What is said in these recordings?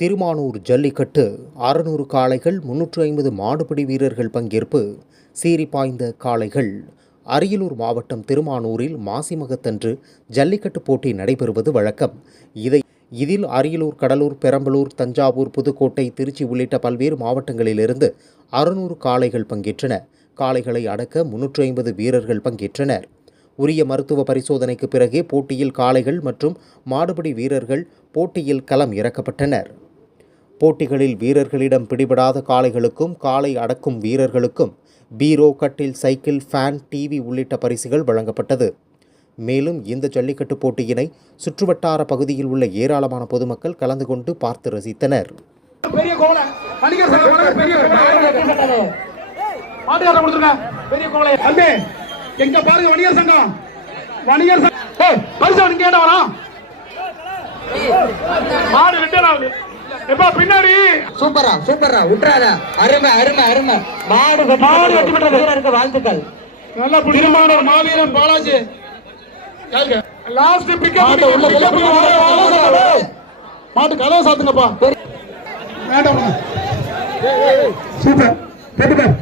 திருமானூர் ஜல்லிக்கட்டு 600 காளைகள் 350 மாடுபிடி வீரர்கள் பங்கேற்பு சீறி பாய்ந்த காளைகள். அரியலூர் மாவட்டம் திருமானூரில் மாசிமகத்தன்று ஜல்லிக்கட்டு போட்டி நடைபெறுவது வழக்கம். இதில் அரியலூர், கடலூர், பெரம்பலூர், தஞ்சாவூர், புதுக்கோட்டை, திருச்சி உள்ளிட்ட பல்வேறு மாவட்டங்களிலிருந்து 600 காளைகள் பங்கேற்றன. காளைகளை அடக்க 350 வீரர்கள் பங்கேற்றனர். உரிய மருத்துவ பரிசோதனைக்கு பிறகே போட்டியில் காளைகள் மற்றும் மாடுபிடி வீரர்கள் போட்டியில் களம் இறக்கப்பட்டனர். போட்டிகளில் வீரர்களிடம் பிடிபடாத காளைகளுக்கும் காளை அடக்கும் வீரர்களுக்கும் பீரோ, கட்டில், சைக்கிள், ஃபேன், டிவி உள்ளிட்ட பரிசுகள் வழங்கப்பட்டது. மேலும் இந்த ஜல்லிக்கட்டு போட்டியினை சுற்றுவட்டார பகுதியில் உள்ள ஏராளமான பொதுமக்கள் கலந்து கொண்டு பார்த்து ரசித்தனர். எங்க பாருங்க வணிகர் சங்கம், வணிகர் சங்கம் கேட்டவரா மாடு ரிட்டர்ன் ஆகுது. எப்பா பின்னாடி சூப்பரா சூப்பரா விட்டுறாத. அருமை அருமை அருமை. மாடு வெற்றி பெற்ற வீரருக்கு வாழ்த்துக்கள். நல்ல திருமானூர் மாவீரன் பாலாஜி லாஸ்ட் பிக்கப் மாட்டு கதவை சாத்துங்கப்பா. வேண்டாம் சூப்பர் கேட்டுப்பார்.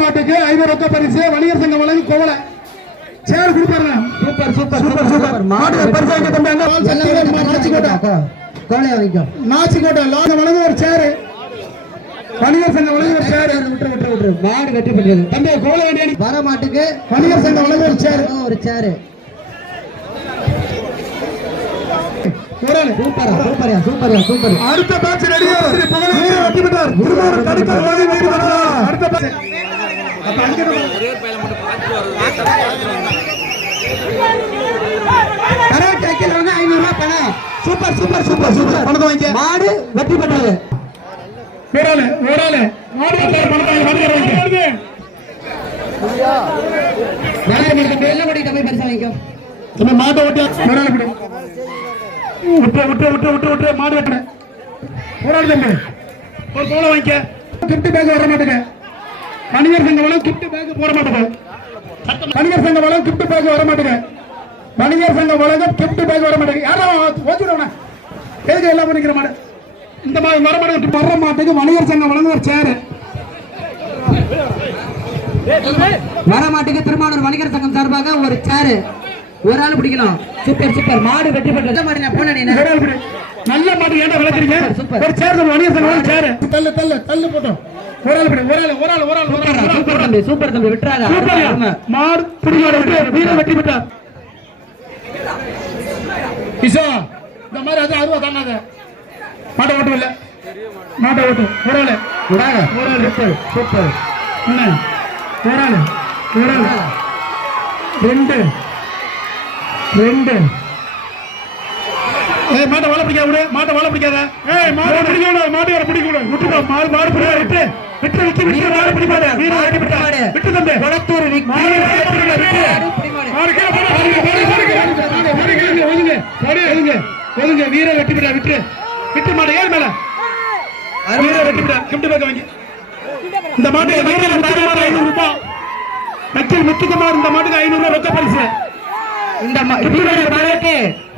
மாட்டுக்கு 500 ரொக்க பரிசு வணிகர் சங்கம் வழங்கும் கோவலை சேர் கொடுப்பாங்க. Super super super super. மாடு பரிசாங்க தம்பி. அங்க நாச்சிக்கோட்டை கோலைய வைக்கும். நாச்சிக்கோட்டை லாங்க வழங்கும் ஒரு சேர். வணிகர் சங்கம் வழங்கும் ஒரு சேர். விட்டு மாடு வெற்றி பெற்றது தம்பி. கோலை வேண்டிய வர மாட்டுக்கு வணிகர் சங்கம் வழங்கும் ஒரு சேர். ஒரு சேர். சூப்பரா சூப்பரா சூப்பரா சூப்பர். அடுத்த பேட்ச் ரெடியா வெற்றி பெற்றார். திருமானூர் தடுக்கல் வாங்கி வெற்றி பெற்றார். அடுத்த batch super super super super. பணத்தை வாங்கி மாடு வெற்றி பெற்றது. மாட்டை விட்டு மாடு வெட்டுற போராடு தம்பி. ஒரு கோலை வாங்கிக்க. கிஃப்ட் பேக் வர மாட்டேங்க. வணிகர் சங்க வளம் கிஃப்ட் பேக் போட மாட்டேங்க. வணிகர் சங்க வளம் கிஃப்ட் பேக் வர மாட்டேங்க. வணிகர் சங்க வழங்க கிஃப்ட் பேக் வர மாட்டேங்க. யாரும் ஓச்சுடுவா எதுக்கு எல்லாம் பண்ணிக்கிற மாடு இந்த மாதிரி வர மாட்டேங்க. வர மாட்டுக்கு வணிகர் சங்கம் வழங்க ஒரு சேரு. வர மாட்டுக்கு திருமானூர் வணிகர் சங்கம் சார்பாக ஒரு சேரு. ஒரு ஆள் பிடிக்கலாம். Super super. மாடு வெற்றி பெற்றது. நல்ல மாடு ஏன்டா விளக்குறீங்க? ஒரு சேர் வணிகர் சங்கம் சேரு. தள்ளு தள்ளு தள்ளு போட்டோம். ஒரு ஆள் சூப்பர் தம்பி சூப்பர் தம்பி. விட்டுறாத. மாடு பிடிக்காத வீர வெற்றி பெற்றார். இசா இந்த மாதிரி அது அருவா தானாத மாட்டை ஓட்டும் இல்ல மாட்டை ஓட்டும். ஒரு ஆள் சூப்பர் சூப்பர். ஒரு ஆள் ரெண்டு மாட்டை வாழ பிடிக்காத விடு. மாட்டை வாழ பிடிக்காத. மாடு பிடிக்க மாட்டு வேற பிடிக்க கூடாது. விட்டுப்பா மாடு மாடு பிடிக்க விட்டு விட்டு விட்டு விட்டு மாடு பிடிப்பாரு. வீர வெட்டி விட்டாரு. விட்டு தம்பி வளத்தூர் மாடு ஒதுங்க. வீர வெட்டி விட்டா விட்டு விட்டு மாடு ஏழு மேல வீர வெட்டி விட்டா. கிஃப்ட் பேக் வாங்கி இந்த மாட்டுக்கு 500 ரூபாய். வக்கீல் முத்துக்குமார் இந்த மாட்டுக்கு 500 ரூபாய் ரொக்க பரிசு. இந்த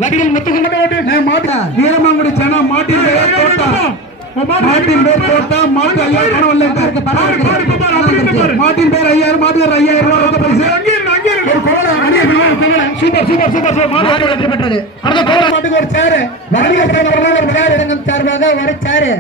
வக்கீல் முத்துக்குமார் மாட்டு வீரமாங்குடி சேனா மாட்டின் பேர் போட்டா மாட்டின் பேர் போட்டா மாட்டு 5000 மாட்டின் பேர் 5000 மாட்டுக்கு 5000 ரூபாய் ரொக்க பரிசு. Super super super. மாடு வெற்றி பெற்றது. அடுத்த கோல மாட்டுக்கு ஒரு சேரு. வணிகர் சார்பாக ஒரு சேரு.